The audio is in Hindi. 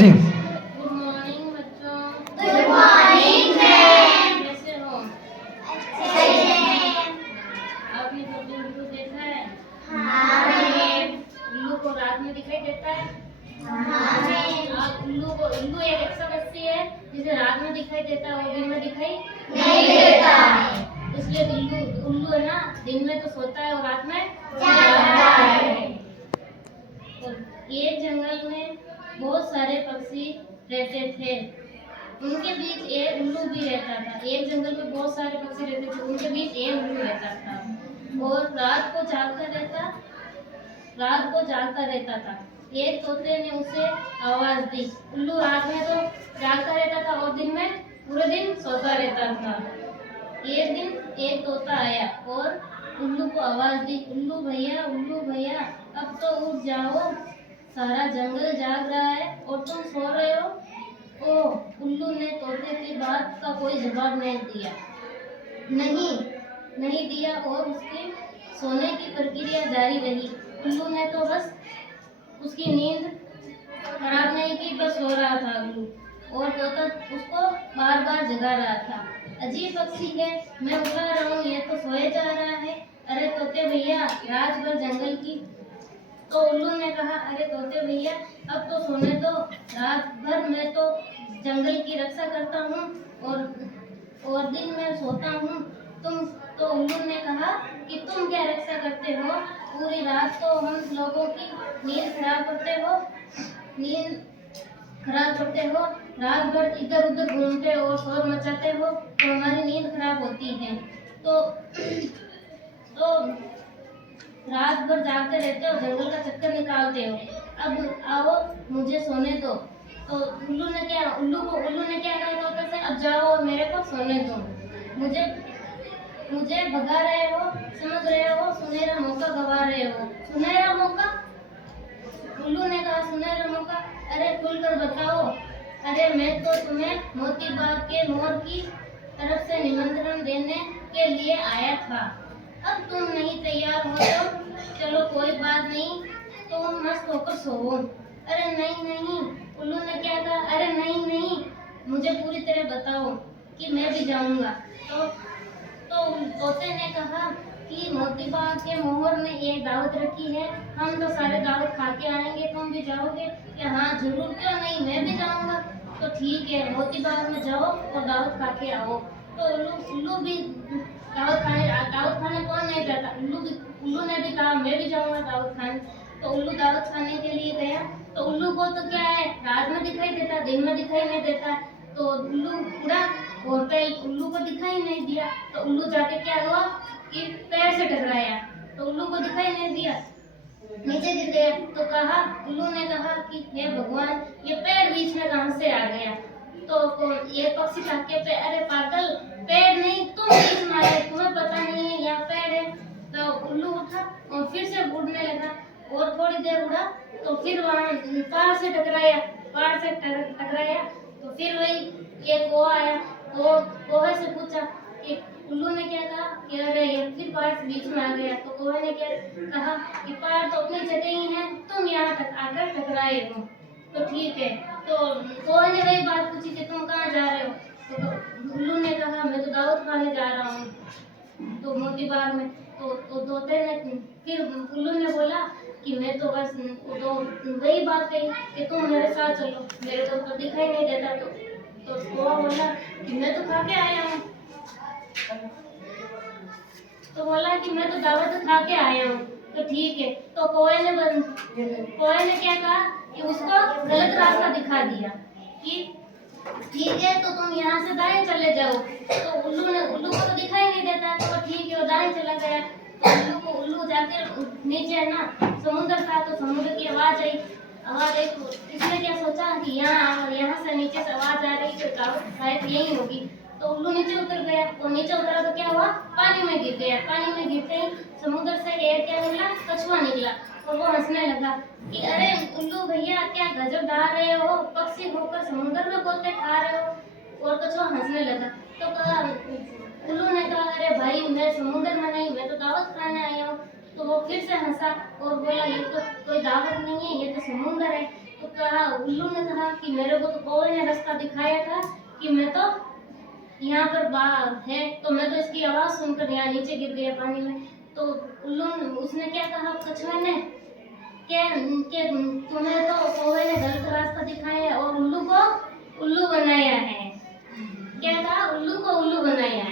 गुड मॉर्निंग बच्चों। Good morning ma'am. कैसे हो? अच्छे से। आपने कभी उल्लू देखा है? हाँ मैम। उल्लू को रात में दिखाई देता है? हाँ मैम। आप उल्लू एक ऐसा पक्षी है जिसे रात में दिखाई देता है और दिन में दिखाई नहीं देता है। इसलिए उल्लू है ना, दिन में तो सोता है और रात में जागता है। और ये जंगल में बहुत सारे पक्षी रहते थे। उनके बीच एक उल्लू भी रहता था। एक जंगल में बहुत सारे पक्षी रहते थे, उनके बीच एक उल्लू रहता था और रात को जागता रहता था। एक तोते ने उसे आवाज दी। उल्लू रात में तो जागता रहता था और दिन में पूरे दिन सोता रहता था। एक दिन एक तोता आया और उल्लू को आवाज दी, उल्लू भैया अब तो उठ जाओ, सारा जंगल जाग रहा है और तुम सो रहे हो। ओ, उल्लू ने तोते की बात का कोई जवाब नहीं दिया और उसकी सोने की प्रक्रिया जारी रही। उल्लू ने तो बस उसकी नींद खराब नहीं की, बस सो रहा था उल्लू और तोता उसको बार बार जगा रहा था। अजीब पक्षी है, मैं उठा रहा हूँ, ये तो सोए जा रहा है। अरे तोते भैया, रात भर जंगल की। तो उल्लू ने कहा, अरे तोते भैया अब तो सोने दो, रात भर मैं तो जंगल की रक्षा करता हूँ और दिन में सोता हूँ। तुम तो उल्लू ने कहा कि तुम क्या रक्षा करते हो, पूरी रात तो हम लोगों की नींद खराब करते हो, रात भर इधर उधर घूमते और शोर मचाते हो तो हमारी नींद खराब होती है। तो तो रात भर जागते रहते हो, जंगल का चक्कर निकालते हो, अब आओ मुझे सोने दो। तो उल्लू ने क्या कहा तोते से, अब जाओ और मेरे को सोने दो। मुझे भगा रहे हो, समझ रहे हो, सुनहरा मौका गवा रहे हो। सुनहरा मौका? उल्लू ने कहा, सुनहरा मौका? अरे खुलकर बताओ। अरे मैं तो तुम्हें मोती बाग के मोर की तरफ से निमंत्रण देने के लिए आया था। अब तुम नहीं तैयार हो तो चलो कोई बात नहीं, तुम मस्त होकर सोओ। अरे नहीं, उल्लू ने क्या कहा, अरे नहीं, मुझे पूरी तरह बताओ कि मैं भी जाऊंगा। तो तोते ने कहा कि मोती बाग के मोहर ने एक दावत रखी है, हम तो सारे दावत खा के आएंगे, तुम भी जाओगे क्या? हाँ जरूर, क्यों नहीं, मैं भी जाऊंगा। तो ठीक है, मोती बाग में जाओ और दावत खा के आओ। तो उल्लू भी दावत खाने कौन नहीं जाता? उल्लू ने भी कहा मैं भी जाऊंगा दावत खाने। तो उल्लू दावत खाने के लिए गया। तो उल्लू को तो क्या है, रात में दिखाई देता, दिन में दिखाई नहीं देता। तो उल्लू उड़ा और पैर उल्लू को दिखाई नहीं दिया। तो उल्लू जाके क्या हुआ कि पैर से टकराया, तो उल्लू को दिखाई नहीं दिया, नीचे गिर गया। तो उल्लू ने कहा कि हे भगवान, ये पैर बीच में कहां से आ गया? तो ये पक्षी ताके पे, अरे पागल, पैर नहीं तुम बीच में आए, तुम्हें पता नहीं है यहाँ पैर है। तो उल्लू उठा और फिर से उड़ने लगा और थोड़ी देर उड़ा तो फिर वहां पहाड़ से टकराया। तो फिर वही एक वो आया, वो कोहे से पूछा कि उल्लू ने क्या कहा कि अरे ये फिर पहाड़ से बीच में आ गया। तो कोहे ने क्या कहा कि पहाड़ तो अपनी जगह ही है, तुम यहाँ तक आकर टकराए हो। तो ठीक है। तो कोहे ने वही बात पूछी कि तुम कहाँ जा रहे हो? तो उल्लू ने कहा मैं तो दावत खाने जा रहा हूँ तो मोती बाग में। तो तोते ने फिर उल्लू ने बोला कि मैं तो बस तो वही बात कही कि तुम मेरे साथ चलो, मेरे को तो दिखाई नहीं देता। तो कौवा बोला कि मैं तो खा के आया हूँ। तो बोला कि मैं तो दावत खा के आया हूँ। तो ठीक है। तो कोए ने क्या कहा कि उसको गलत रास्ता दिखा दिया कि ठीक है तो तुम यहाँ से दाएं चले जाओ। तो उल्लू को तो दिखाई नहीं देता, तो ठीक है वो दाएं चला गया। तो उल्लू जाके नीचे है ना समुद्र था, तो समुद्र की आवाज आई। तो इसने क्या सोचा कि यहाँ से नीचे से आवाज आ रही, तो शायद यही होगी। तो उल्लू नीचे उतर गया और नीचे उतरा तो क्या हुआ, पानी में गिर गया। पानी में गिरते ही समुद्र से एक क्या निकला, कछुआ निकला और वो हंसने लगा कि अरे उल्लू भैया क्या गजब गा रहे हो, पक्षी होकर समुद्र में गोते खा रहे हो। और कछुआ हंसने लगा। तो कहा उल्लू ने कहा अरे भाई मैं समुद्र में नहीं, मैं तो दावत खाने आया हूँ। तो वो फिर से हंसा और बोला ये तो कोई दावत नहीं है, ये तो समुद्र है। तो कहा, उल्लू ने कहा कि मेरे को तो कौवे ने रास्ता दिखाया था कि मैं तो यहाँ पर बाहर है, तो मैं तो इसकी आवाज सुनकर यहाँ नीचे गिर गया पानी में। तो उसने क्या कहा कछुए ने कि तुम्हें तो कौवे ने गलत रास्ता दिखाया है और उल्लू को उल्लू बनाया है। क्या कहा? उल्लू को उल्लू बनाया है।